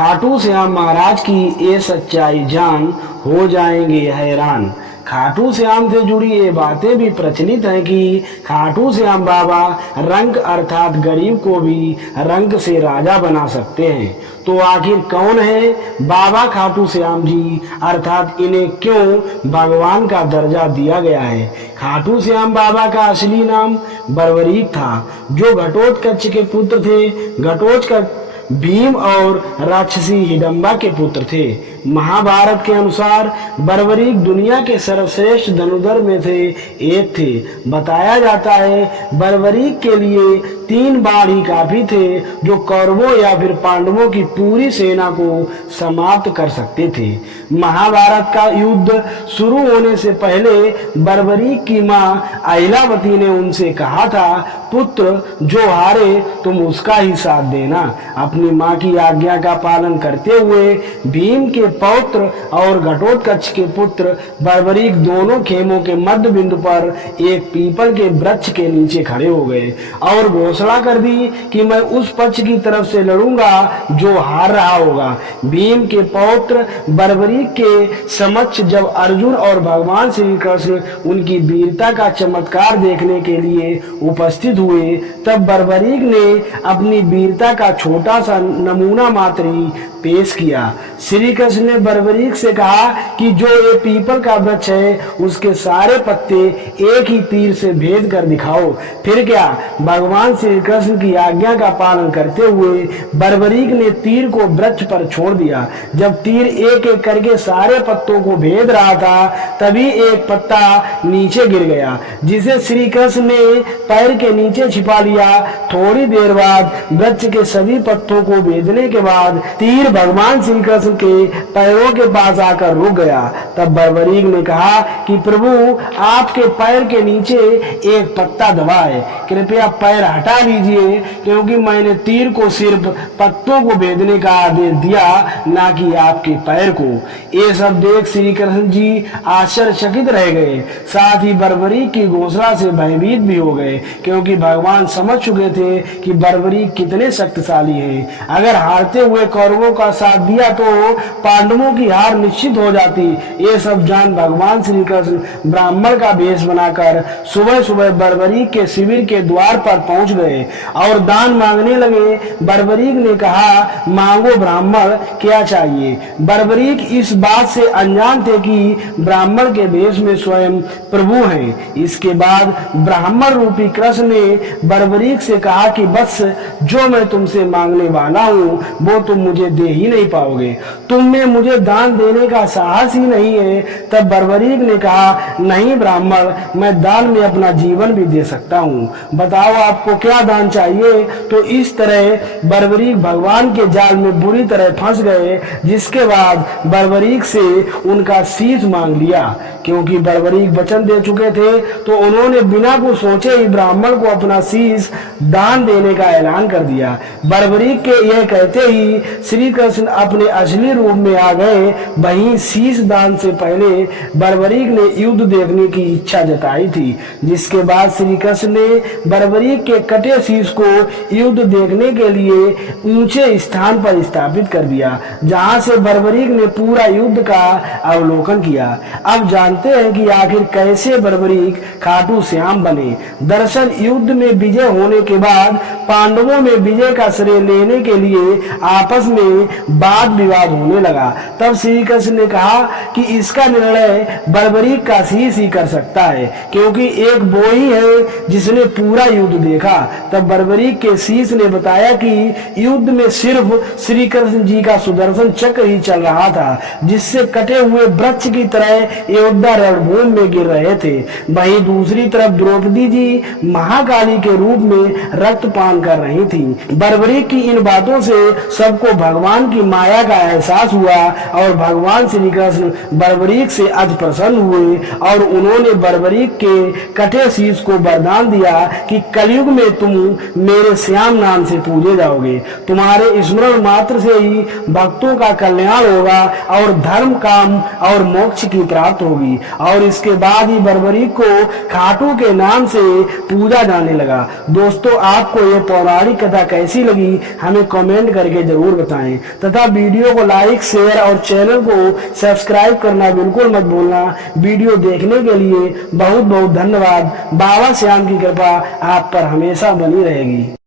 खाटू श्याम महाराज की ये सच्चाई जान हो जाएंगे हैरान। खाटू श्याम से जुड़ी ये बातें भी प्रचलित हैं कि खाटू श्याम बाबा रंक अर्थात गरीब को भी रंक से राजा बना सकते हैं। तो आखिर कौन है बाबा खाटू श्याम जी, अर्थात इन्हें क्यों भगवान का दर्जा दिया गया है? खाटू श्याम बाबा का असली नाम बर्बरीक था, जो घटोत्कच के पुत्र थे। घटोत्कच भीम और राक्षसी हिडम्बा के पुत्र थे। महाभारत के अनुसार बर्बरीक दुनिया के सर्वश्रेष्ठ धनुर्धर में से एक थे। बताया जाता है बर्बरीक के लिए 3 बाण ही काफी थे, जो कौरवों या फिर पांडवों की पूरी सेना को समाप्त कर सकते थे। महाभारत का युद्ध शुरू होने से पहले बर्बरीक की मां अहिलावती ने उनसे कहा था, पुत्र जो हारे तुम उसका ही साथ देना। अपनी मां की आज्ञा का पालन करते हुए भीम के पौत्र और घटोत्कच के पुत्र बर्बरीक दोनों खेमों के मध्य बिंदु पर एक पीपल के वृक्ष के नीचे खड़े हो गए और घोषणा कर दी कि मैं उस पक्ष की तरफ से लड़ूंगा जो हार रहा होगा। भीम के पौत्र बर्बरीक के समक्ष जब अर्जुन और भगवान श्री कृष्ण उनकी वीरता का चमत्कार देखने के लिए उपस्थित हुए, तब बर्बरीक ने अपनी वीरता का छोटा सा नमूना मात्र ही पेश किया। श्री कृष्ण ने बर्बरीक से कहा कि जो ये पीपल का वृक्ष है उसके सारे पत्ते एक ही तीर से भेद कर दिखाओ। फिर क्या? भगवान श्री कृष्ण की आज्ञा का पालन करते हुए बर्बरीक ने तीर को वृक्ष पर छोड़ दिया। जब तीर एक एक करके सारे पत्तों को भेद रहा था, तभी एक पत्ता नीचे गिर गया, जिसे श्री कृष्ण ने पैर के नीचे छिपा लिया। थोड़ी देर बाद वृक्ष के सभी पत्तों को भेदने के बाद तीर भगवान श्री कृष्ण के पैरों के पास आकर रुक गया। तब बर्बरीक ने कहा कि प्रभु, आपके पैर के नीचे एक पत्ता दबा है, कृपया पैर हटा लीजिए, क्योंकि मैंने तीर को सिर्फ पत्तों को भेदने का आदेश दिया, ना कि आपके पैर को। ये सब देख श्री कृष्ण जी आश्चर्यचकित रह गए। साथ ही बर्बरीक की घोषणा से भयभीत भी हो गए, क्योंकि भगवान समझ चुके थे कि बर्बरीक कितने शक्तिशाली हैं। अगर हारते हुए कौरवों का साथ दिया तो पांडवों की हार निश्चित हो जाती। ये सब जान भगवान श्री कृष्ण ब्राह्मण का वेश बनाकर सुबह सुबह बर्बरीक के शिविर के द्वार पर पहुंच गए और दान मांगने लगे। बर्बरीक ने कहा, मांगो ब्राह्मण, क्या चाहिए? बर्बरीक इस बात से अनजान थे कि ब्राह्मण के वेश में स्वयं प्रभु हैं। इसके बाद ब्राह्मण रूपी कृष्ण ने बर्बरीक से कहा कि बस जो मैं तुमसे मांगने वाला हूँ वो तुम मुझे दे ही नहीं पाओगे, तुम में मुझे दान देने का साहस ही नहीं है। तब बर्बरीक ने कहा, नहीं ब्राह्मण, मैं दान में अपना जीवन भी दे सकता हूँ, बताओ आपको क्या दान चाहिए? तो इस तरह बर्बरीक भगवान के जाल में बुरी तरह फंस गए, जिसके बाद बर्बरीक से उनका शीश मांग लिया। क्योंकि बर्बरीक वचन दे चुके थे, तो उन्होंने बिना कुछ सोचे ही ब्राह्मण को अपना शीश दान देने का ऐलान कर दिया। बर्बरीक के यह कहते ही श्री कृष्ण अपने असली रूप में आ गए। वहीं शीश दान से पहले बर्बरीक ने युद्ध देखने की इच्छा जताई थी, जिसके बाद श्री कृष्ण ने बर्बरीक के कटे शीश को युद्ध देखने के लिए ऊंचे स्थान पर स्थापित कर दिया, जहां से बर्बरीक ने पूरा युद्ध का अवलोकन किया। अब जानते हैं कि आखिर कैसे बर्बरीक खाटू श्याम बने। दरअसल युद्ध में विजय होने के बाद पांडवों में विजय का श्रेय लेने के लिए आपस में वाद विवाद होने लगा। तब श्री कृष्ण ने कहा कि इसका निर्णय बर्बरीक का शीश ही कर सकता है, क्योंकि एक वो ही है जिसने पूरा युद्ध देखा। तब बर्बरीक के शीश ने बताया कि युद्ध में सिर्फ श्री कृष्ण जी का सुदर्शन चक्र ही चल रहा था, जिससे कटे हुए वृक्ष की तरह योद्धा रणभूमि में गिर रहे थे। वहीं दूसरी तरफ द्रौपदी जी महाकाली के रूप में रक्तपान कर रही थी। बर्बरीक की इन बातों से सबको भगवान की माया का एहसास हुआ और भगवान श्री कृष्ण बर्बरीक से अति प्रसन्न हुए और उन्होंने बर्बरीक के कटे शीश को वरदान दिया कि कलयुग में तुम मेरे श्याम नाम से पूजे जाओगे। तुम्हारे स्मरण मात्र से ही भक्तों का कल्याण होगा और धर्म, काम और मोक्ष की प्राप्त होगी। और इसके बाद ही बर्बरीक को खाटू के नाम से पूजा जाने लगा। दोस्तों, आपको ये पौराणिक कथा कैसी लगी हमें कमेंट करके जरूर बताएं तथा वीडियो को लाइक, शेयर और चैनल को सब्सक्राइब करना बिल्कुल मत भूलना। वीडियो देखने के लिए बहुत बहुत धन्यवाद। बाबा श्याम की कृपा आप पर हमेशा बनी रहेगी।